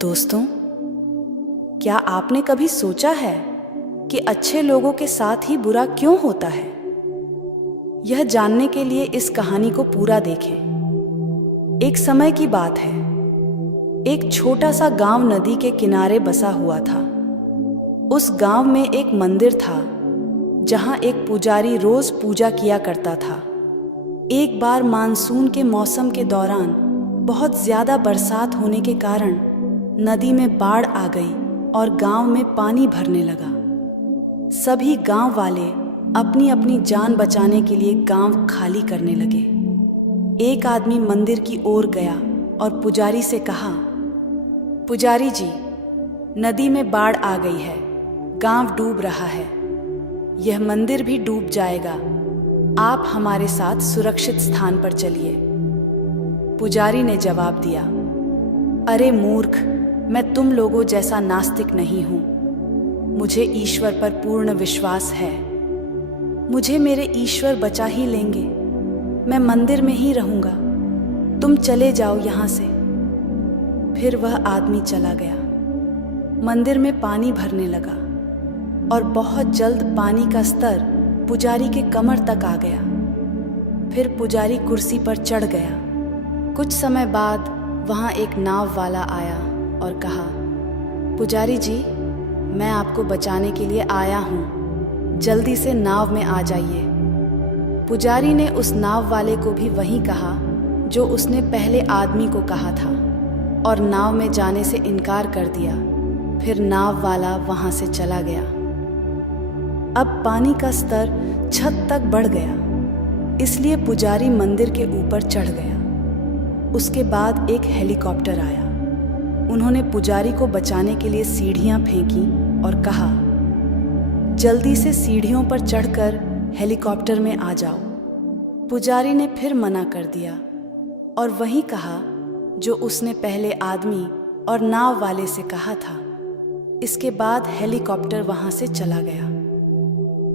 दोस्तों, क्या आपने कभी सोचा है कि अच्छे लोगों के साथ ही बुरा क्यों होता है? यह जानने के लिए इस कहानी को पूरा देखें। एक समय की बात है। एक छोटा सा गांव नदी के किनारे बसा हुआ था। उस गांव में एक मंदिर था जहां एक पुजारी रोज पूजा किया करता था। एक बार मानसून के मौसम के दौरान बहुत ज्यादा बरसात होने के कारण नदी में बाढ़ आ गई और गांव में पानी भरने लगा। सभी गांव वाले अपनी अपनी जान बचाने के लिए गांव खाली करने लगे। एक आदमी मंदिर की ओर गया और पुजारी से कहा, पुजारी जी, नदी में बाढ़ आ गई है, गांव डूब रहा है, यह मंदिर भी डूब जाएगा, आप हमारे साथ सुरक्षित स्थान पर चलिए। पुजारी ने जवाब दिया, अरे मूर्ख, मैं तुम लोगों जैसा नास्तिक नहीं हूं। मुझे ईश्वर पर पूर्ण विश्वास है। मुझे मेरे ईश्वर बचा ही लेंगे। मैं मंदिर में ही रहूंगा। तुम चले जाओ यहां से। फिर वह आदमी चला गया। मंदिर में पानी भरने लगा और बहुत जल्द पानी का स्तर पुजारी के कमर तक आ गया। फिर पुजारी कुर्सी पर चढ़ गया। कुछ समय बाद वहां एक नाव वाला आया और कहा, पुजारी जी, मैं आपको बचाने के लिए आया हूं, जल्दी से नाव में आ जाइए। पुजारी ने उस नाव वाले को भी वही कहा जो उसने पहले आदमी को कहा था और नाव में जाने से इनकार कर दिया। फिर नाव वाला वहां से चला गया। अब पानी का स्तर छत तक बढ़ गया, इसलिए पुजारी मंदिर के ऊपर चढ़ गया। उसके बाद एक हेलीकॉप्टर आया। उन्होंने पुजारी को बचाने के लिए सीढ़ियां फेंकी और कहा, जल्दी से सीढ़ियों पर चढ़कर हेलीकॉप्टर में आ जाओ। पुजारी ने फिर मना कर दिया और वही कहा जो उसने पहले आदमी और नाव वाले से कहा था। इसके बाद हेलीकॉप्टर वहां से चला गया।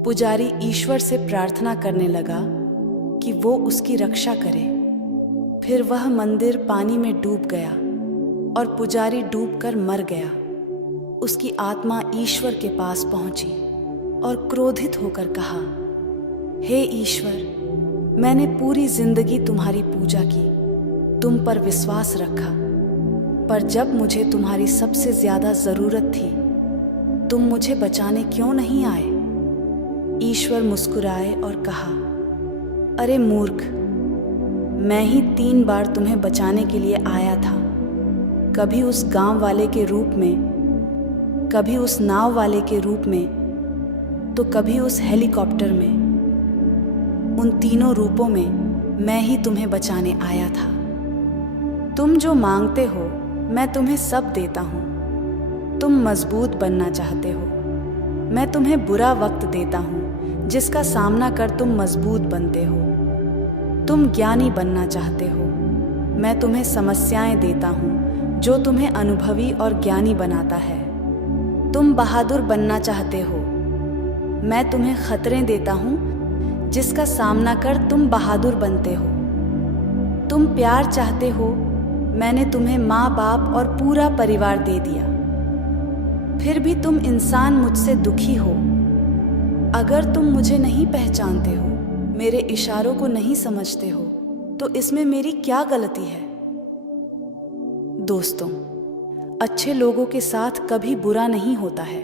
पुजारी ईश्वर से प्रार्थना करने लगा कि वो उसकी रक्षा करे। फिर वह मंदिर पानी में डूब गया और पुजारी डूबकर मर गया। उसकी आत्मा ईश्वर के पास पहुंची और क्रोधित होकर कहा, हे ईश्वर, मैंने पूरी जिंदगी तुम्हारी पूजा की, तुम पर विश्वास रखा, पर जब मुझे तुम्हारी सबसे ज्यादा जरूरत थी, तुम मुझे बचाने क्यों नहीं आए? ईश्वर मुस्कुराए और कहा, अरे मूर्ख, मैं ही 3 बार तुम्हें बचाने के लिए आया था। कभी उस गांव वाले के रूप में, कभी उस नाव वाले के रूप में, तो कभी उस हेलीकॉप्टर में। उन तीनों रूपों में मैं ही तुम्हें बचाने आया था। तुम जो मांगते हो मैं तुम्हें सब देता हूँ। तुम मजबूत बनना चाहते हो, मैं तुम्हें बुरा वक्त देता हूँ जिसका सामना कर तुम मजबूत बनते हो। तुम ज्ञानी बनना चाहते हो, मैं तुम्हें समस्याएं देता हूँ जो तुम्हें अनुभवी और ज्ञानी बनाता है। तुम बहादुर बनना चाहते हो, मैं तुम्हें खतरे देता हूँ जिसका सामना कर तुम बहादुर बनते हो। तुम प्यार चाहते हो, मैंने तुम्हें माँ बाप और पूरा परिवार दे दिया। फिर भी तुम इंसान मुझसे दुखी हो। अगर तुम मुझे नहीं पहचानते हो, मेरे इशारों को नहीं समझते हो, तो इसमें मेरी क्या गलती है? दोस्तों, अच्छे लोगों के साथ कभी बुरा नहीं होता है।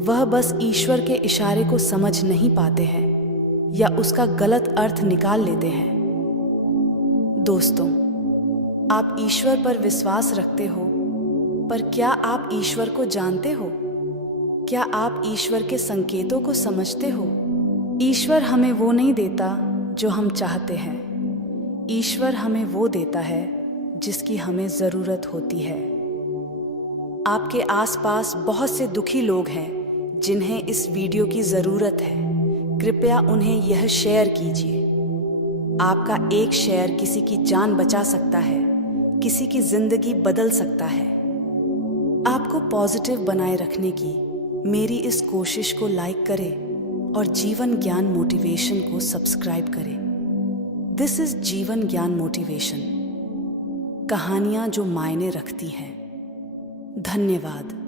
वह बस ईश्वर के इशारे को समझ नहीं पाते हैं या उसका गलत अर्थ निकाल लेते हैं। दोस्तों, आप ईश्वर पर विश्वास रखते हो, पर क्या आप ईश्वर को जानते हो? क्या आप ईश्वर के संकेतों को समझते हो? ईश्वर हमें वो नहीं देता जो हम चाहते हैं। ईश्वर हमें वो देता है जिसकी हमें जरूरत होती है। आपके आसपास बहुत से दुखी लोग हैं जिन्हें इस वीडियो की जरूरत है। कृपया उन्हें यह शेयर कीजिए। आपका एक शेयर किसी की जान बचा सकता है, किसी की जिंदगी बदल सकता है। आपको पॉजिटिव बनाए रखने की मेरी इस कोशिश को लाइक करें और जीवन ज्ञान मोटिवेशन को सब्सक्राइब करें। दिस इज जीवन ज्ञान मोटिवेशन, कहानियां जो मायने रखती हैं। धन्यवाद।